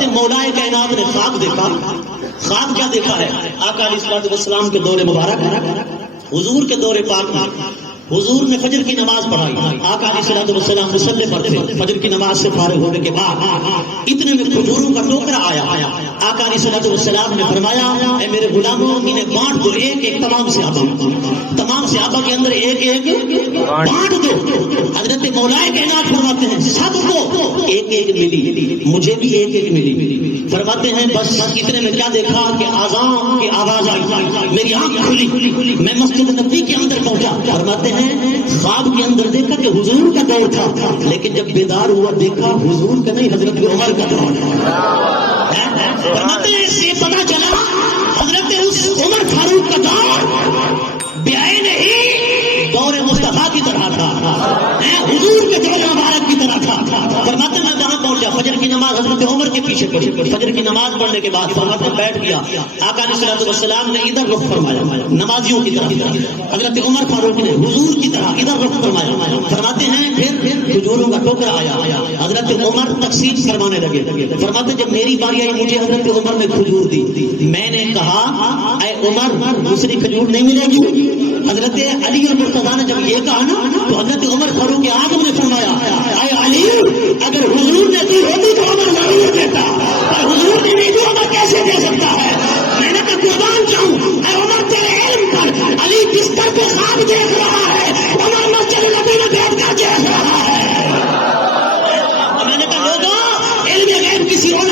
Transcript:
حضرت مولائے کائنات نے خواب دیکھا. خواب کیا دیکھا ہے؟ آقا علیہ الصلوۃ والسلام کے دور مبارک، حضور کے دور پاک میں حضور نے فجر کی نماز پڑھائی. آقا علیہ الصلوۃ والسلام مصلی پر تھے. فجر کی نماز سے فارغ ہونے کے بعد اتنے میں کھجوروں کا ٹوکرا آیا. آقا علیہ الصلوۃ والسلام نے فرمایا اے میرے غلاموں انہیں بانٹ دو، ایک ایک تمام صحابہ کے اندر ایک ایک بانٹ دو. حضرت مولائے کائنات فرماتے ہیں سب کو ایک ایک ملی، مجھے بھی ایک ایک ملی. فرماتے ہیں بس اتنے میں کیا دیکھا کہ آذان کی آواز آئی، میری آنکھ کھلی، میں مسجد نبوی کے اندر پہنچا. فرماتے ہیں خواب کے اندر دیکھا کہ حضور کا دور تھا، لیکن جب بیدار ہوا دیکھا حضور کا نہیں، حضرت عمر کا دور. فرماتے ہیں اس سے پتا چلا حضرت عمر فاروق کا دور بیائے نہیں، دور مصطفیٰ کی طرح تھا، حضور کے دور مبارک کی طرح تھا. فرماتے میں جہاں پہنچا فجر کی نماز حضرت عمر کے پیچھے پڑھی. فجر کی نماز پڑھنے کے بعد فرماتے بیٹھ گیا. آقا علیہ الصلوۃ والسلام نے ادھر رخ فرمایا نمازیوں کی طرح، حضرت عمر فاروق نے حضور کی طرح ادھر رخ فرمایا. فرماتے ہیں پھر کھجوروں کا ٹوکرا آیا، حضرت عمر تقسیم فرمانے لگے. فرماتے جب میری باری آئی مجھے حضرت عمر نے کھجور دی. میں نے کہا اے عمر دوسری کھجور نہیں ملے گی؟ حضرت علی المرتضیٰ نے جب یہ کہا نا تو حضرت عمر فاروق اعظم نے فرمایا اے علی اگر حضور نے دی ہوتی تو عمر ضرور دیتا، اور حضور نے نہیں دی عمر کیسے دے سکتا ہے؟ میں نے کہا قربان جاؤں اے عمر تیرے علم پر. علی بستر پہ خواب دیکھ رہا ہے، عمر مسجد نبی میں بیٹھ کر دیکھ رہا ہے. میں نے کہا لوگوں علم غیب کسی اور